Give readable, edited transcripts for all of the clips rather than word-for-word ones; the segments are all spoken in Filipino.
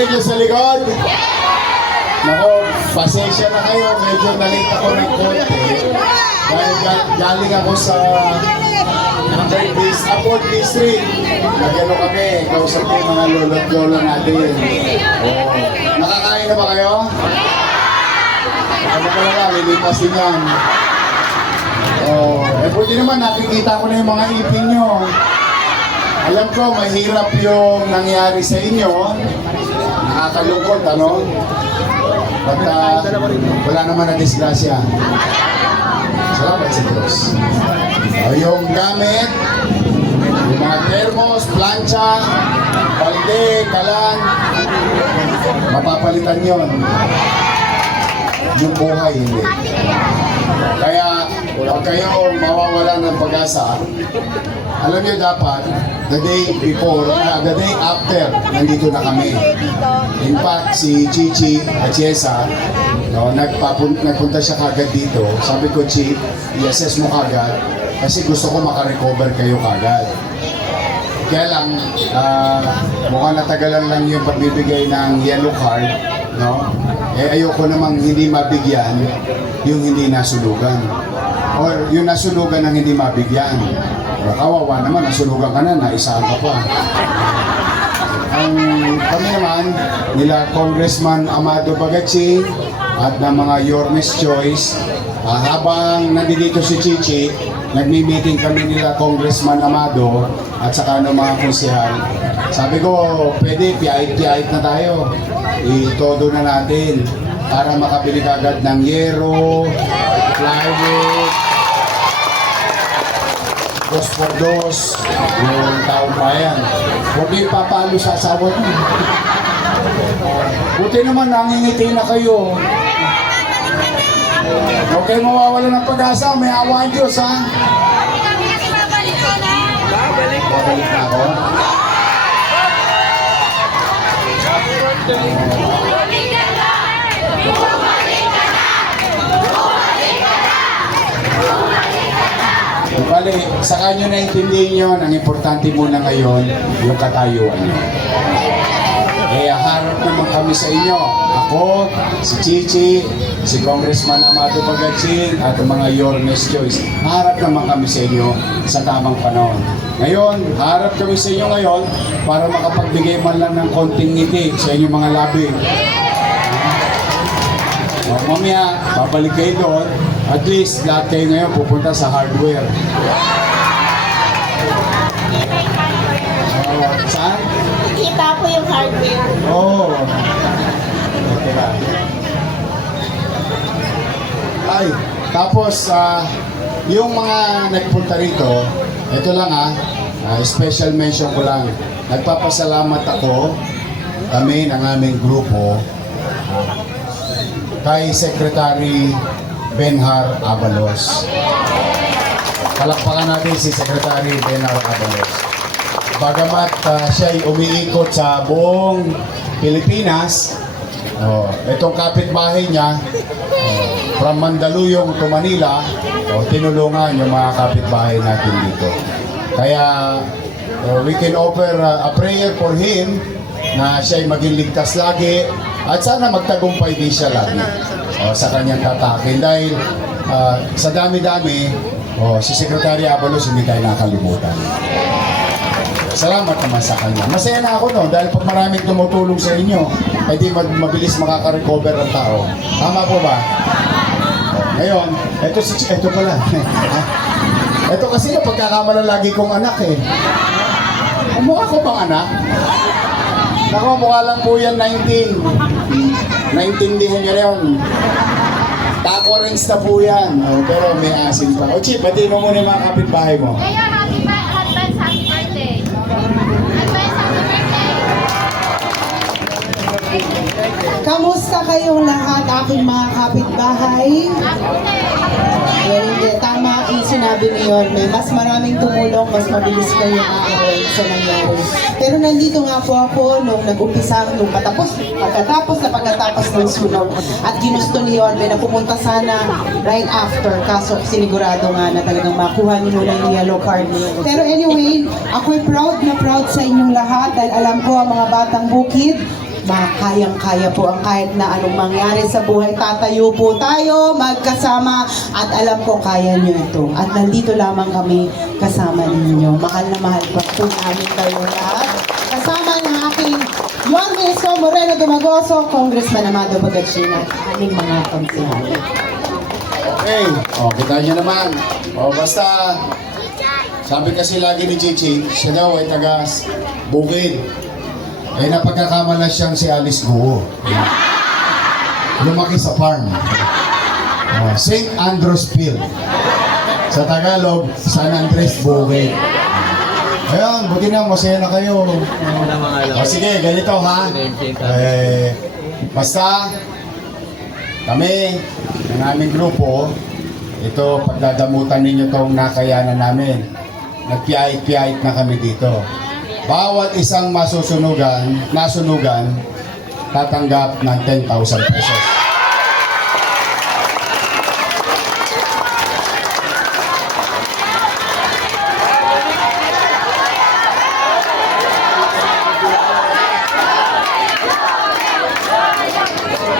medyo sa likod? Nako, pasensya na kayo. Medyo nalit ako ng konti. Dahil galing ako sa Aport District. Nagano kami, kausap ko yung mga lolo't lolo natin. Oh. Nakakain na ba kayo? Ano ka na, lilipas din yan. Oh, buti naman, nakikita ko na yung mga ipin nyo. Alam ko, mahirap yung nangyari sa inyo. Nakakalungkot, ano? At wala naman na disgrasya. Salamat sa Diyos. Yung gamit, yung mga thermos, plancha, balde, kalan, mapapalitan yon. Yung buhay, hindi. Kaya, huwag kayo mawawala ng pag-asa. Alam niyo dapat, the day before, the day after, nandito na kami. In fact, si Chichi at Chiesa, no, nagpunta siya kagad dito. Sabi ko, Chi, i-assess mo kagad kasi gusto ko makarecover kayo kagad. Kaya lang, mukhang natagalan lang yung pagbibigay ng yellow card, no? Eh ayoko namang hindi mabigyan yung hindi nasulugan. Or yung nasulugan ng hindi mabigyan. Kawawa naman, nasulugan ka na, naisahan ka pa. Ang kami naman, nila Congressman Amado Bagatsing at ng mga Yormes Choice, habang nandito si Chichi, nagmi-meeting kami nila Congressman Amado at saka ng mga konsehal. Sabi ko, pwede, piyait-piyait na tayo. Itodo na natin para makabili kagad ng yero, plywood, dos por dos, yung taong bayan. Huwag yung papalo sa asawa niyo. Buti naman, nangingiti na kayo. Huwag kayo mawawala ng pag-asa, may awa ang Diyos, ha? Babalik na ako. Bali, saka nyo naintindihin yun, ang importante muna ngayon, yung katayuan nyo. Kaya harap naman kami sa inyo. Ako, si Chichi, si Congressman Amado Bagatsing, at ang mga Yormes Choice. Harap naman kami sa inyo sa tamang panahon. Ngayon, harap kami sa inyo ngayon para makapagbigay man lang ng konting ngiti sa inyong mga labi. Mamaya, babalik kayo doon. At least, lahat kayo ngayon pupunta sa hardware. Saan? Kita po yung hardware. Oo. Okay ba? Ay, tapos, yung mga nagpunta rito, ito lang special mention ko lang. Nagpapasalamat ako, kami ng aming grupo, kay Secretary Benhar Abalos. Palakpakan natin si Secretary Benhar Abalos. Bagamat siya'y umiikot sa buong Pilipinas, itong kapitbahay niya, from Mandaluyong to Manila, tinulungan yung mga kapitbahay natin dito. Kaya we can offer a prayer for him na siya'y maging ligtas lagi at sana magtagumpay din siya lagi sa kanyang tatakin. Dahil sa dami-dami, si Secretary Abalos hindi tayo nakalimutan. Salamat naman sa kanya. Masaya na ako dahil pag maraming tumutulong sa inyo, ay di mabilis makaka-recover ang tao. Tama po ba? Ngayon, ito pala. Ito kasi yung pagkakamalan lagi kong anak eh. Mukha ko bang anak? Naku, mukha lang po yan 19. Naintindihan niyo rin. Taco rings na po yan. Pero may asin pa. O Chip, batiin mo muna yung mga kapitbahay mo. Advance happy birthday. Advance happy birthday. Kamusta kayong lahat, aking mga kapitbahay? Hindi, tama yung sinabi niyo, may mas maraming tumulong, mas mabilis kayo aaral sa nangyari. Pero nandito nga po ako nung nag-umpisa, nung pagkatapos ng sunog. At ginusto ni Yorme na pumunta sana right after, kaso sinigurado nga na talagang makuha niyo muna yung yellow card. Pero anyway, ako'y proud na proud sa inyong lahat dahil alam ko ang mga batang bukid, kayang-kaya po ang kahit na anong mangyari sa buhay. Tatayo po tayo, magkasama, at alam ko kaya nyo ito. At nandito lamang kami kasama ninyo. Mahal na mahal po namin kayo lahat. Kasama ng aking Yorme Isko Moreno Dumagoso, Congressman Amado Bagatsing, at aming mga konsehal. Okay, kita nyo naman. Basta, sabi kasi lagi ni Chichi, siya daw ay taga Bukid. Napagkakamala siyang si Alice Guo. Lumaki sa farm. St. Andrews Field. Sa Tagalog, San Andres Bukid. Ayan, buti na, masaya na kayo. Sige, ganito ha. Basta, kami, ng aming grupo, ito, pagdadamutan ninyo itong nakayanan namin. Nagpiyait-piyait na kami dito. Bawat isang nasunugan, tatanggap ng 10,000 pesos.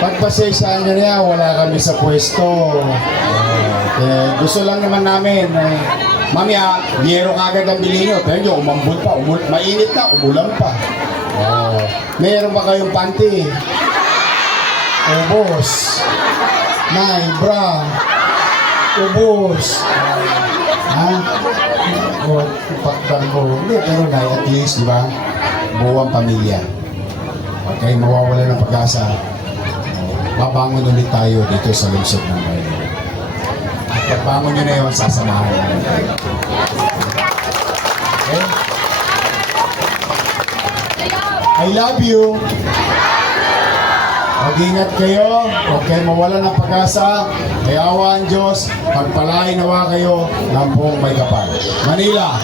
Pagpasensyaan nyo niya, wala kami sa pwesto. Gusto lang naman namin, mamaya, biyero kagad ang bilhin nyo. Pero nyo, umambul pa, mainit na, umulan pa. Mayroon ba kayong panty? Ubos. Nay, bra. Ubos. Ha? Ipaktan ko. Hindi, pero nay, at least, di ba? Buwang pamilya. Okay, mawawala ng pag-asa. Babangon ulit tayo dito sa lungsod ng Maynila. At pagbangon nyo na yun, sasamahan namin tayo. Okay? I love you. Mag-ingat kayo. Huwag kayo mawala ng pag-asa. Kayawa ang Diyos. Pagpalain nawa kayo ng buong may kapal. Manila,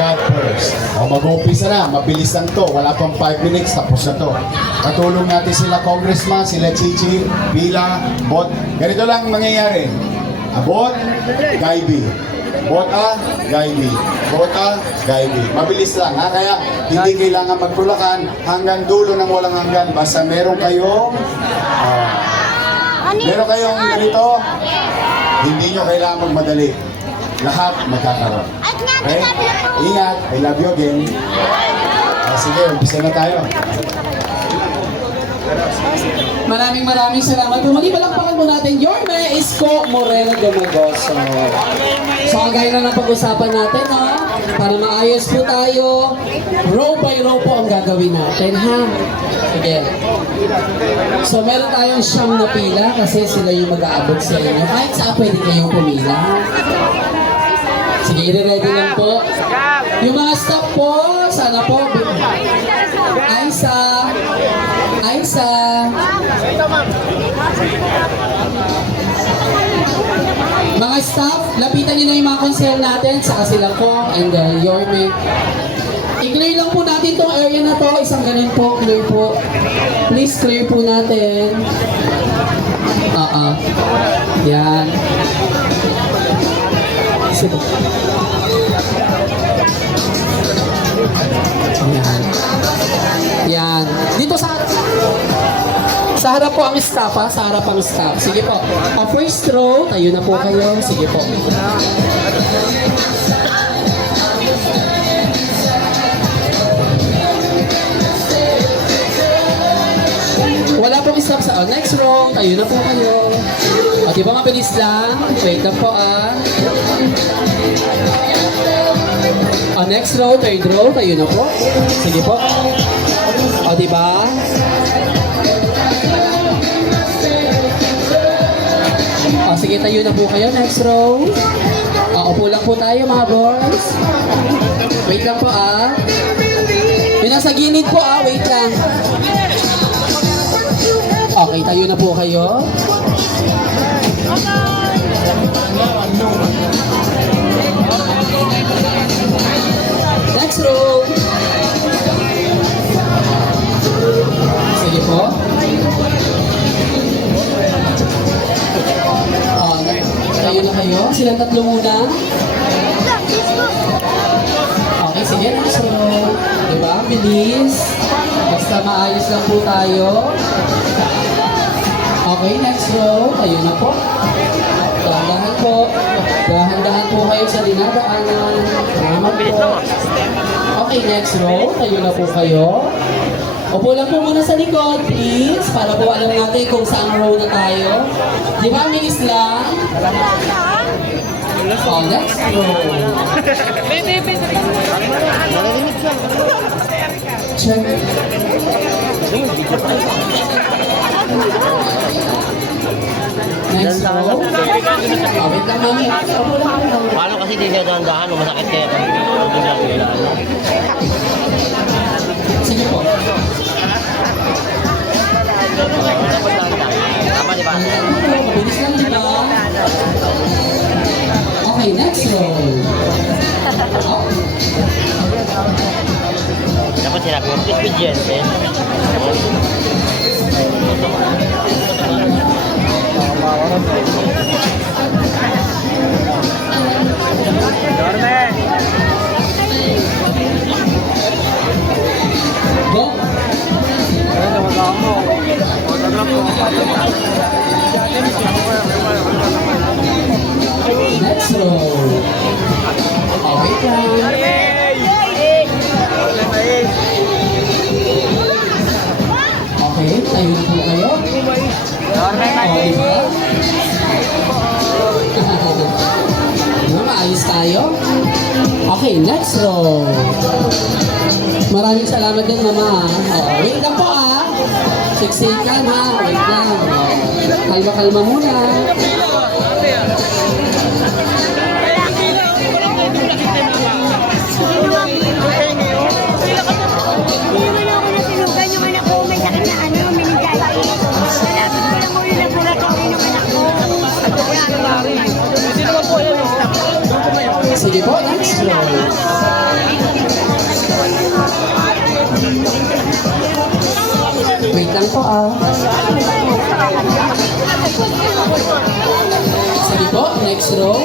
God first. Mag-uumpisa na. Mabilis lang to. Wala pang 5 minutes. Tapos na to. Katulong natin sila Congressman, sila Chichi, Bila, Bot. Ganito lang mangyayari. Bot, Gaibi. Bot A, Gaibi. Bot A, Gaibi. Mabilis lang, ha? Kaya hindi kailangan magtulakan hanggang dulo ng walang hanggan. Basta meron kayong ganito, hindi nyo kailangan magmadali. Lahat magkakaroon. Okay? Ingat. I love you again. Sige, umpisa na tayo. Maraming salamat. Muli palakpakan po natin, Yorme Isko Moreno Dumagoso. So, ang gaya na ng pag-usapan natin, ha? Para maayos po tayo, row by row po ang gagawin natin, ha? Sige. So, meron tayong siyam na pila kasi sila yung mag-aabot sa inyo. Kahit saan pwede kayong pumila. Sige, i-ready lang po. Yung mga staff po, sana po. Aisa. Mga staff, lapitan nyo na yung mga konsel natin, saka sila Kong and Yorme. I-clear lang po natin tong area na to. Isang ganun po, clear po. Please clear po natin. Yan. Sige. Yan. Dito sa harap po ang staff, ha? Sa harap ang staff. Sige po. First row, tayo na po kayo. Sige po. Wala pong staff sa next row, tayo na po kayo. O, di ba mabilis lang? Wait lang po, next row, third row, tayo na po. Sige po. O, di ba? O, sige, tayo na po kayo. Next row. O, upo lang po tayo, mga boys. Wait lang po, Yung nasa gilid po, wait lang. Okay, tayo na po kayo. Next row. Sige po. Tayo na kayo. Silang tatlo muna. Okay, sige. Next row. Diba? Bilis. Basta maayos lang po tayo. Okay, next row. Ayun na po. Dahan-dahan po. Dahan-dahan po kayo sa dinadaanan. Salamat po. Okay, next row. Tayo na po kayo. Upo lang po muna sa likod, please. Para po alam natin kung saan row na tayo. Di ba, Miss lang? Oh, next row. Check. Next row. Oh, wait lang, mami. Upo lang po. Paano kasi di siya dahan-dahan, masakit kaya pag hindi lang nila. Sige po. Tama di ba? Mabilis lang, di ba? Okay, next row. Oh, Dapat sinabi mo, expediente. go. Next row. Oh, wait lang. Okay, tayo na po kayo. Oh, di ba? Diba, maayos tayo? Okay, next row. Maraming salamat din, mama. Oh, wait lang po siksikan ha. Wait lang. Oh, kalma-kalma muna. Sige po, next row. Wait lang po Sige po, next row.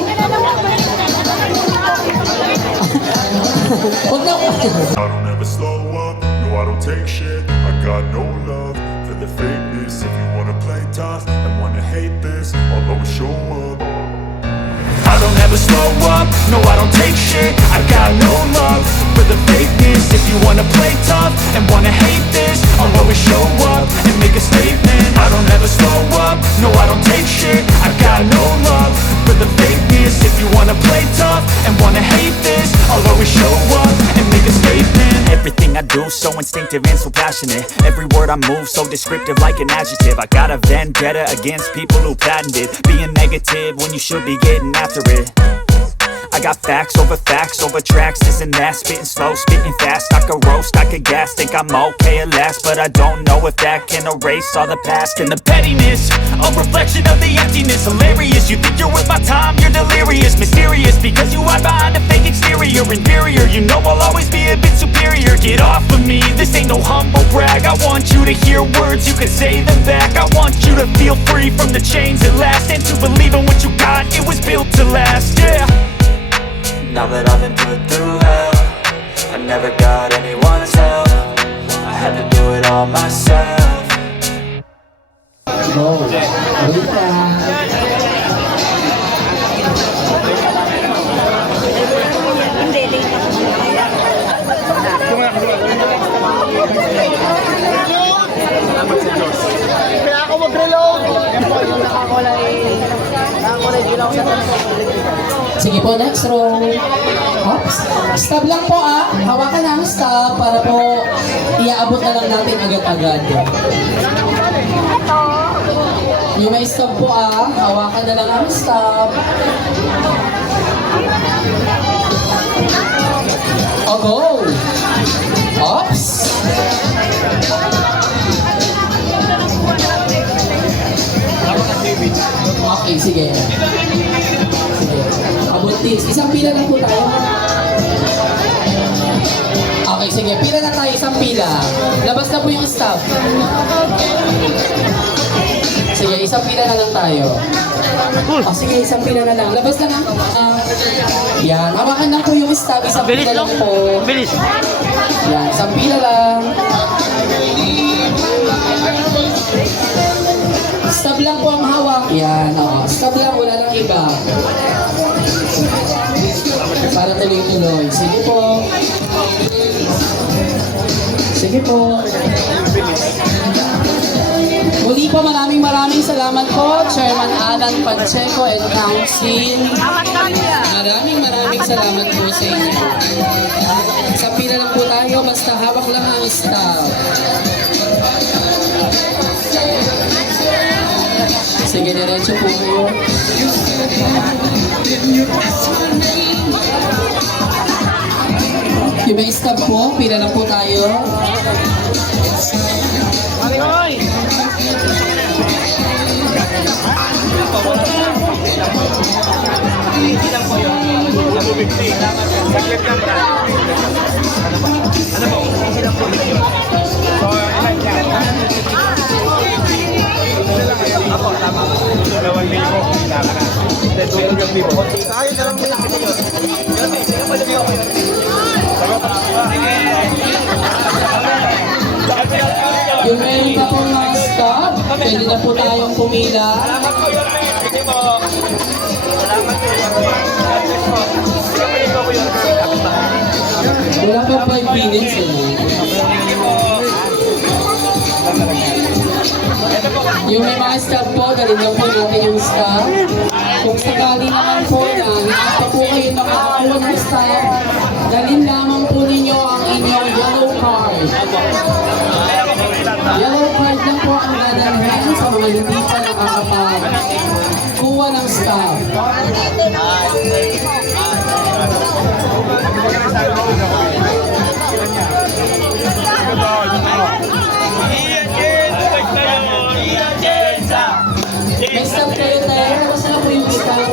Huwag na po. I don't ever slow up, no I don't take shit. I got no love for the fakeness. If you wanna play tough and wanna hate this, I'll always show up. I don't ever slow up, no I don't take shit. I got no love for the fakeness. If you wanna play tough and wanna hate this, I'll always show up and make a statement. I don't ever slow up, no I don't take shit. I got no love for the fakeness. If you wanna play tough and wanna hate this, I'll always show up and make a statement. Everything I do so instinctive and so passionate. Every word I move so descriptive like an adjective. I got a vendetta against people who patented being negative when you should be getting after it. I got facts over tracks, this and that. Spitting slow, spitting fast. I could roast, I could gas. Think I'm okay at last, but I don't know if that can erase all the past. And the pettiness, a reflection of the emptiness. Hilarious, you think you're worth my time, you're delirious. Mysterious, because you hide behind a fake exterior. Inferior, you know I'll always be a bit superior. Get off of me, this ain't no humble brag. I want you to hear words, you can say them back. I want you to feel free from the chains at last, and to believe in what you got, it was built to last, yeah. Now that I've been put through hell, I never got anyone's help. I had to do it all myself. Go. Wait lang. Sige po, next row. Oops. Stop lang po Hawakan na ang stop para po iaabot na lang natin agad-agad. Yung may stop po hawakan na lang ang stop. Oh, go! Oops! Okay, sige. Sige. Abuntis. Isang pila lang po tayo. Okay, sige. Pila na tayo. Isang pila. Labas na po yung staff. Sige, isang pila na lang tayo. Oh, sige, isang pila na lang. Labas na lang. Yan. Hawakan lang po yung staff. Isang pila lang po. Bilis. Yan. Isang pila lang. Stab lang po ang hawak. Yan, oo. Stab lang, wala nang iba. Para tuloy-tuloy. Sige po. Sige po. Muli po, maraming salamat po, Chairman Alan Pacheco and Council. Maraming salamat po sa inyo. Sa pila lang po tayo, basta hawak lang ang staff. Sige, diretso po kayo. Yung may staff po, pila lang po tayo. Yung meron pa pong mga stop, pwede na po tayong pumila. Wala pa 5 minutes eh. Yung may mga staff po, galing lang po natin yung staff. Kung sakali naman po na hindi pa po kayo makakakuha ng staff, galing lamang po ninyo ang inyong yellow card. Yellow card lang po ang dadalhin sa mga hindi pa nakakapag-kuha ng staff. May staff kayo tayo. Basta na po yung staff.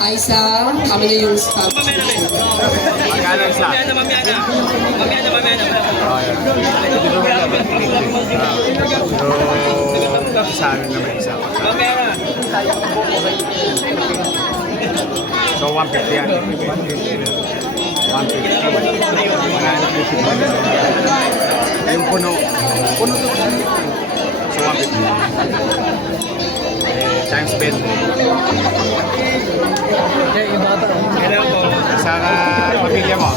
Aisa, kami na yung staff. Magkano isa? Sa amin naman isa. So 150 yan. 150. Yung puno. Puno to. So 150. Times bed. Sa pamilya mo.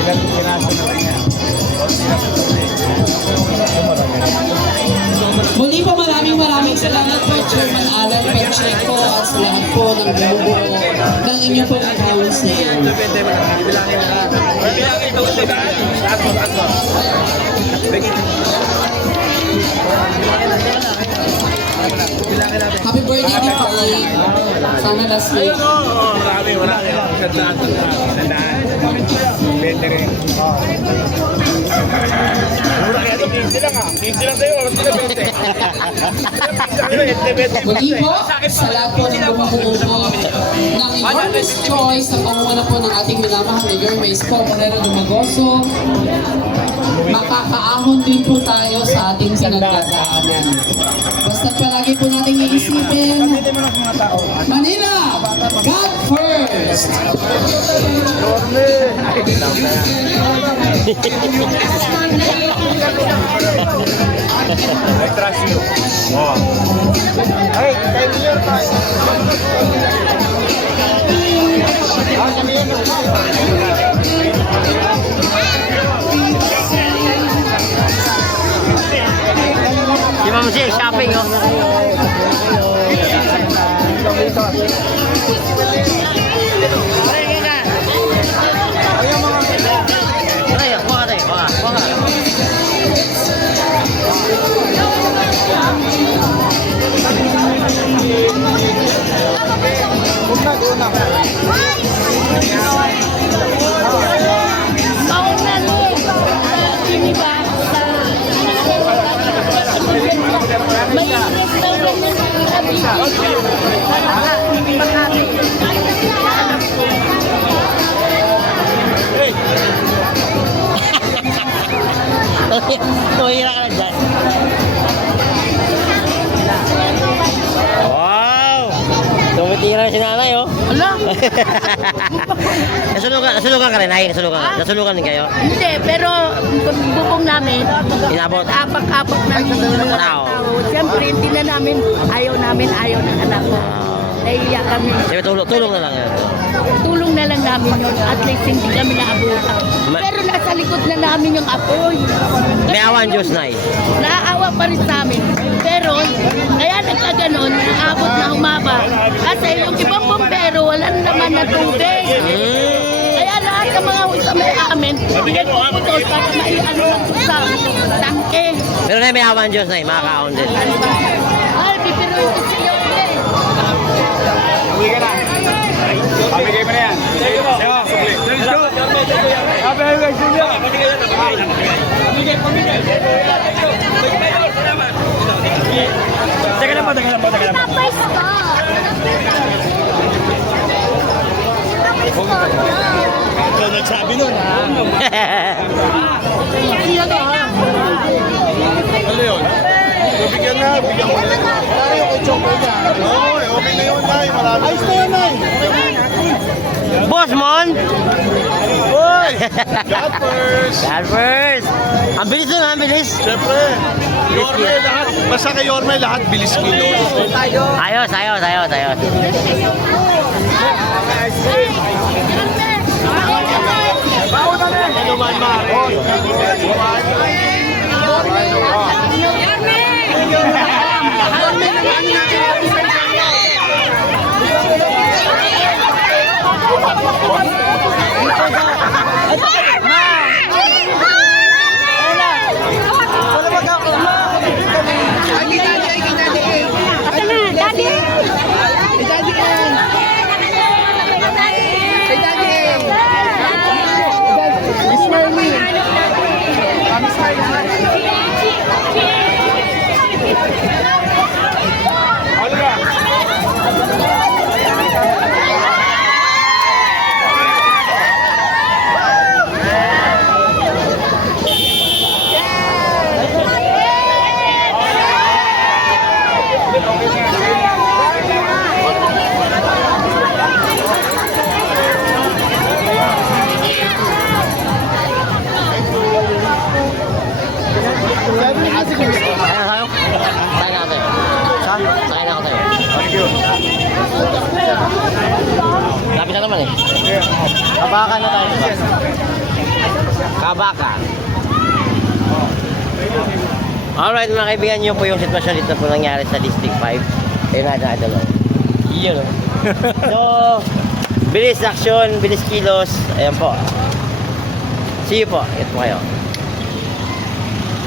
Ilan pinaso na lang yan? Muli po maraming salamat po Chairman Alan Pacheco at sa lahat po ng buo ng inyo pong council. Happy birthday din po. Sana last week. Marami, wala kayo. Sandaan. Pwede rin. Hindi lang ah. Hindi lang sa'yo. Hindi lang pwede. Muli po, sa lahat po ng bumubuo po ng Yorme's Choice sa pangunguna po ng ating minamahal na Yorme's po, Moreno Dumagoso, makakaahon din po tayo sa ating pinagdadaanan. Basta palagi po natin iisipin, Manila, God first! I trust you. Oh. Hey, kayo niyo tayo. Di ba mo siya shopping oh? Why? Tumira ka na dyan. Wow! Tumitira si nanay, oh. Ala? Nasulukan ka rin, ay. Nasulukan din kayo. Hindi, pero bubong namin, Inabot. apak-apak ng mga Tao. tao. Siyempre, hindi na namin, ayaw ng anak ko. Naiiyak kami. Siyempre, tulong na lang yun. Tulong na lang namin yun. At least hindi kami naabutan. Pero nasa likod na namin yung apoy. May awan Diyos, nay. Naaawa pa rin sa amin. Pero, kaya nagkaganon, naabot na humaba. Kasi yung ibang bombero, wala naman na tubig. Kaya lahat ng mga sa may amin, pinagpuputol para maiano lang sa tangke. Pero nay, may awan Diyos, nay. Makakaon din. Ay, bibiruin ko si Yorme. Nagsabi nun, ha? Ano yun? Bigyan na, bigyan mo na. Tayo kay Choco na. Okay na yun, Nay. Marami. Ayos na yun, Nay. Boss Mon! Hoy! God first! God first! Ang bilis nun, ang bilis. Siyempre, Yorme lahat. Basta kay Yorme lahat, bilis kilo. Ayos. Ano man, Maros? Lapit na naman eh. Kabaka na tayo. Kabaka. Alright mga kaibigan, yun po yung sitwasyon dito po nangyari sa District 5. Ayun na idol. Yun o. So, bilis action, bilis kilos. Ayan po. See you po. Ito po kayo.